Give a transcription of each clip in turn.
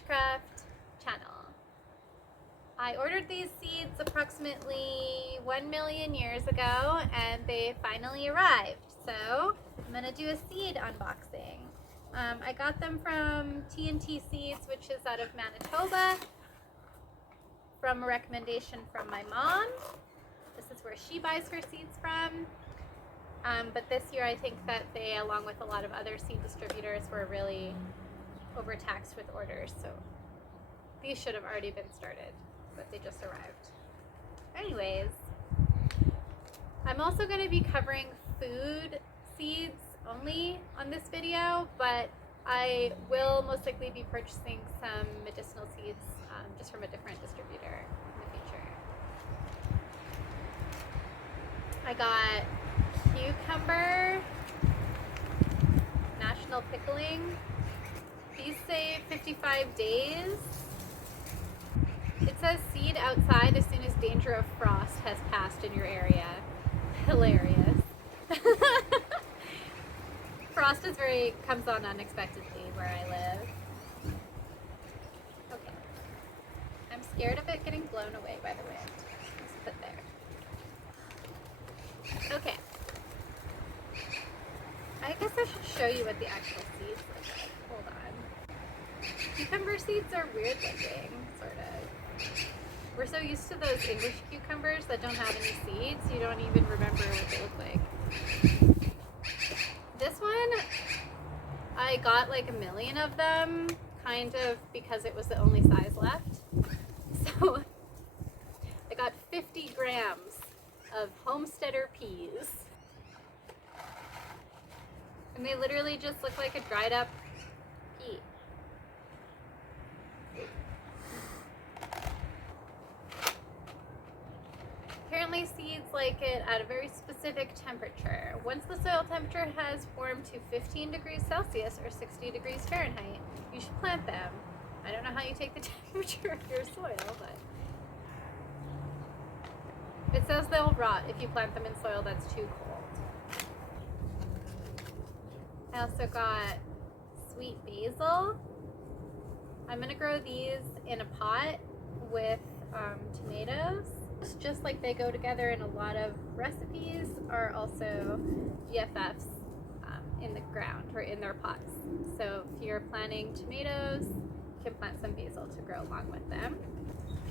RoseWitchcraft channel. I ordered these seeds approximately 1 million years ago and they finally arrived. So I'm gonna do a seed unboxing. I got them from T&T Seeds, which is out of Manitoba, from a recommendation from my mom. This is where she buys her seeds from. But this year I think that they, along with a lot of other seed distributors, were really overtaxed with orders. So these should have already been started, but they just arrived. Anyways, I'm also going to be covering food seeds only on this video, but I will most likely be purchasing some medicinal seeds just from a different distributor in the future. I got cucumber, national pickling. These say 55 days. It says seed outside as soon as danger of frost has passed in your area. Hilarious. Frost comes on unexpectedly where I live. Okay. I'm scared of it getting blown away by the wind. Let's put there. Okay. I guess I should show you what the actual seeds look like. Hold on. Cucumber seeds are weird looking, sort of. We're so used to those English cucumbers that don't have any seeds, you don't even remember what they look like. This one, I got like 1 million of them, kind of because it was the only size left. So I got 50 grams of homesteader peas. And they literally just look like a dried up pea. Apparently seeds like it at a very specific temperature. Once the soil temperature has warmed to 15 degrees Celsius or 60 degrees Fahrenheit, you should plant them. I don't know how you take the temperature of your soil, but it says they'll rot if you plant them in soil that's too cold. I also got sweet basil. I'm gonna grow these in a pot with tomatoes. Just like they go together in a lot of recipes, are also BFFs in the ground or in their pots. So if you're planting tomatoes, you can plant some basil to grow along with them.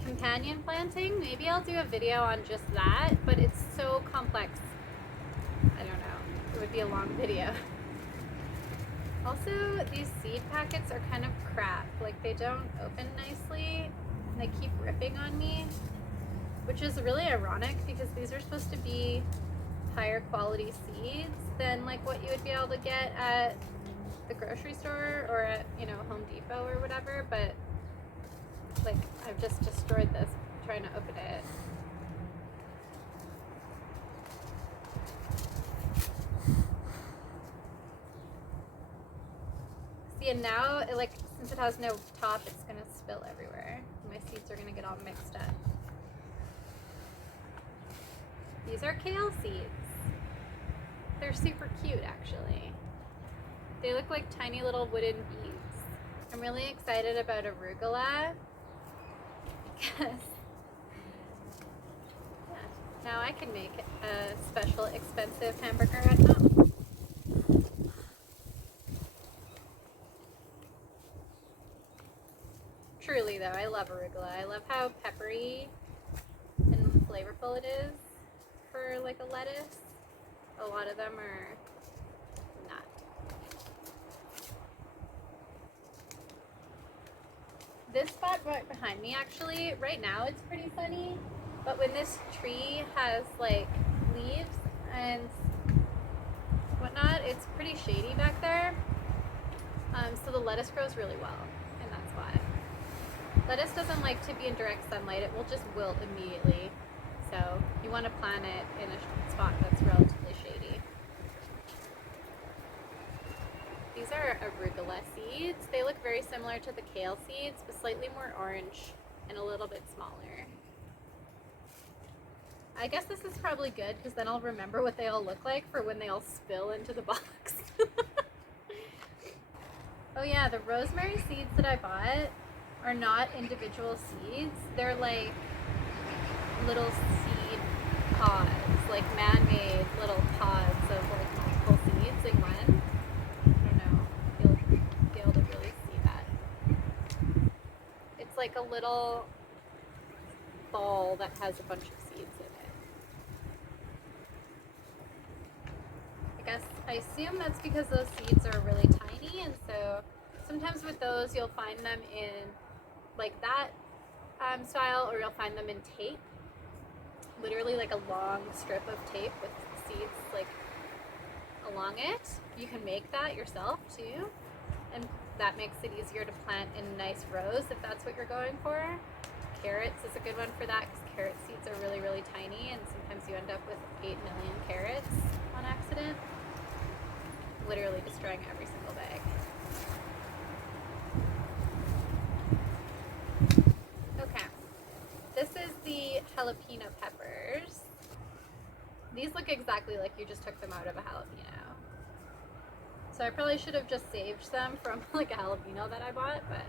Companion planting, maybe I'll do a video on just that, but it's so complex. I don't know, it would be a long video. Also, these seed packets are kind of crap. Like, they don't open nicely, and they keep ripping on me, which is really ironic because these are supposed to be higher quality seeds than like what you would be able to get at the grocery store or at, you know, Home Depot or whatever, but like I've just destroyed this trying to open it. See, and now, like, since it has no top, it's gonna spill everywhere. My seeds are gonna get all mixed up. These are kale seeds. They're super cute, actually. They look like tiny little wooden beads. I'm really excited about arugula because now I can make a special expensive hamburger at home. Truly though, I love arugula. I love how peppery and flavorful it is for like a lettuce. A lot of them are not. This spot right behind me, actually, right now it's pretty sunny, but when this tree has like leaves and whatnot, it's pretty shady back there. So the lettuce grows really well, and that's why. Lettuce doesn't like to be in direct sunlight. It will just wilt immediately. So you want to plant it in a spot that's relatively shady. These are arugula seeds. They look very similar to the kale seeds, but slightly more orange and a little bit smaller. I guess this is probably good because then I'll remember what they all look like for when they all spill into the box. Oh yeah, the rosemary seeds that I bought, are not individual seeds. They're like little seed pods, like man-made little pods of like multiple seeds in one. I don't know if you'll be able to really see that. It's like a little ball that has a bunch of seeds in it. I assume that's because those seeds are really tiny, and so sometimes with those you'll find them in like that style, or you'll find them in tape, literally like a long strip of tape with seeds like along it. You can make that yourself too, and that makes it easier to plant in nice rows if that's what you're going for. Carrots is a good one for that because carrot seeds are really, really tiny, and sometimes you end up with 8 million carrots on accident, literally destroying every single bag. Okay, this is the jalapeno peppers. These look exactly like you just took them out of a jalapeno. So I probably should have just saved them from like a jalapeno that I bought, but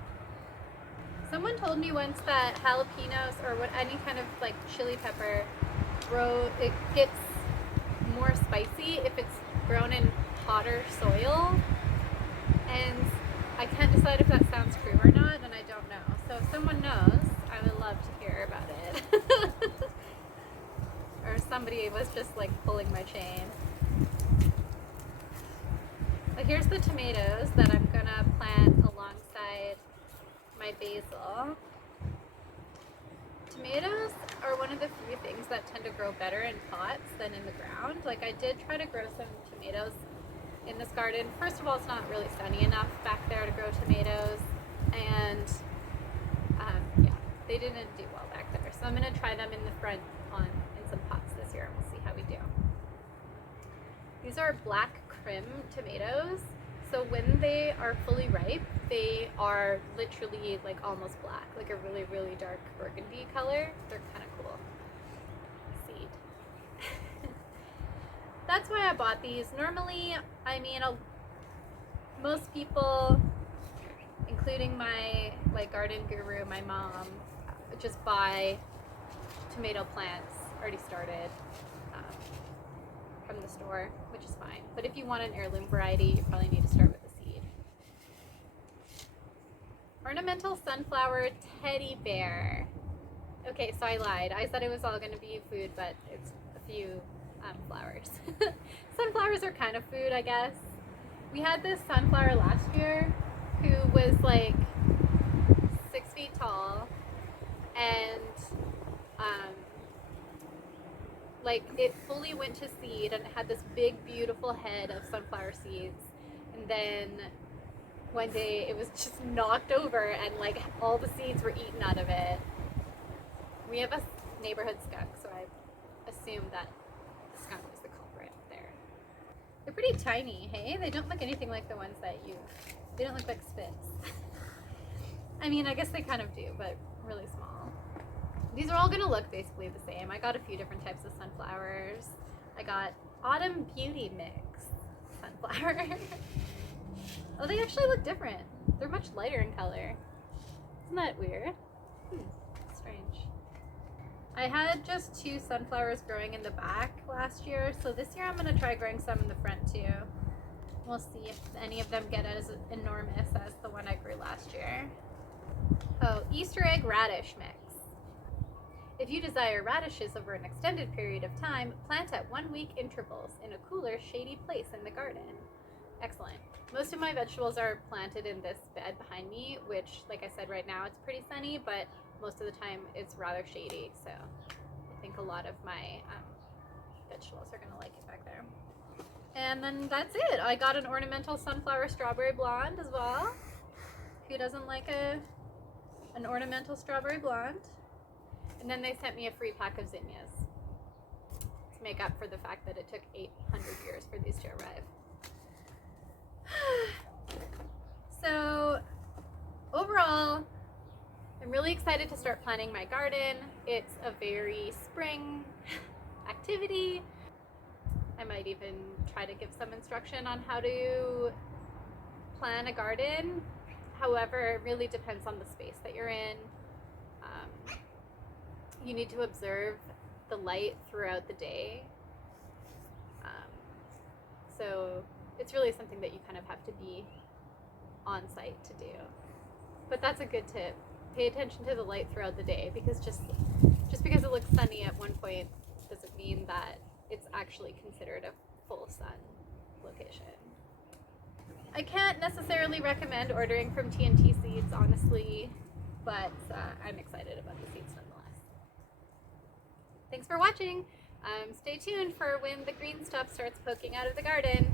someone told me once that jalapenos, or what, any kind of like chili pepper, it gets more spicy if it's grown in hotter soil, and I can't decide if that sounds true or not, and I don't know. So if someone knows, I would love to hear about it. Or somebody was just like pulling my chain. But here's the tomatoes that I'm gonna plant alongside my basil. Tomatoes are one of the few things that tend to grow better in pots than in the ground. Like, I did try to grow some tomatoes in this garden. First of all, it's not really sunny enough back there to grow tomatoes, and yeah, they didn't do well back there. So I'm gonna try them in the front in some pots this year, and we'll see how we do. These are black Krim tomatoes. So when they are fully ripe, they are literally like almost black, like a really, really dark burgundy color. They're kind of cool. Seed. That's why I bought these. Normally, I mean, most people, including my like garden guru, my mom, just buy tomato plants already started from the store, which is fine. But if you want an heirloom variety, you probably need to start with a seed. Ornamental sunflower teddy bear. Okay, so I lied. I said it was all going to be food, but it's a few flowers. Sunflowers are kind of food, I guess. We had this sunflower last year who was like 6 feet tall, and like it fully went to seed, and it had this big beautiful head of sunflower seeds, and then one day it was just knocked over and like all the seeds were eaten out of it. We have a neighborhood skunk, so I assumed that the skunk was the culprit there. They're pretty tiny, hey? They don't look anything like the ones that they don't look like spits. I mean, I guess they kind of do, but really small. These are all gonna look basically the same. I got a few different types of sunflowers. I got Autumn Beauty Mix sunflower. Oh, they actually look different. They're much lighter in color. Isn't that weird? Strange. I had just 2 sunflowers growing in the back last year, so this year I'm gonna try growing some in the front too. We'll see if any of them get as enormous as the one I grew last year. Oh, Easter egg radish mix. If you desire radishes over an extended period of time, plant at 1-week intervals in a cooler, shady place in the garden. Excellent. Most of my vegetables are planted in this bed behind me, which, like I said, right now it's pretty sunny, but most of the time it's rather shady, so I think a lot of my vegetables are going to like it back there. And then that's it. I got an ornamental sunflower strawberry blonde as well. Who doesn't like an ornamental strawberry blonde? And then they sent me a free pack of zinnias to make up for the fact that it took 800 years for these to arrive. So overall, I'm really excited to start planning my garden. It's a very spring activity. I might even try to give some instruction on how to plan a garden, However, it really depends on the space that you're in. You need to observe the light throughout the day. So it's really something that you kind of have to be on site to do. But that's a good tip. Pay attention to the light throughout the day, because just because it looks sunny at one point doesn't mean that it's actually considered a full sun location. I can't necessarily recommend ordering from TNT Seeds, honestly, but I'm excited about the seeds nonetheless. Thanks for watching. Stay tuned for when the green stuff starts poking out of the garden.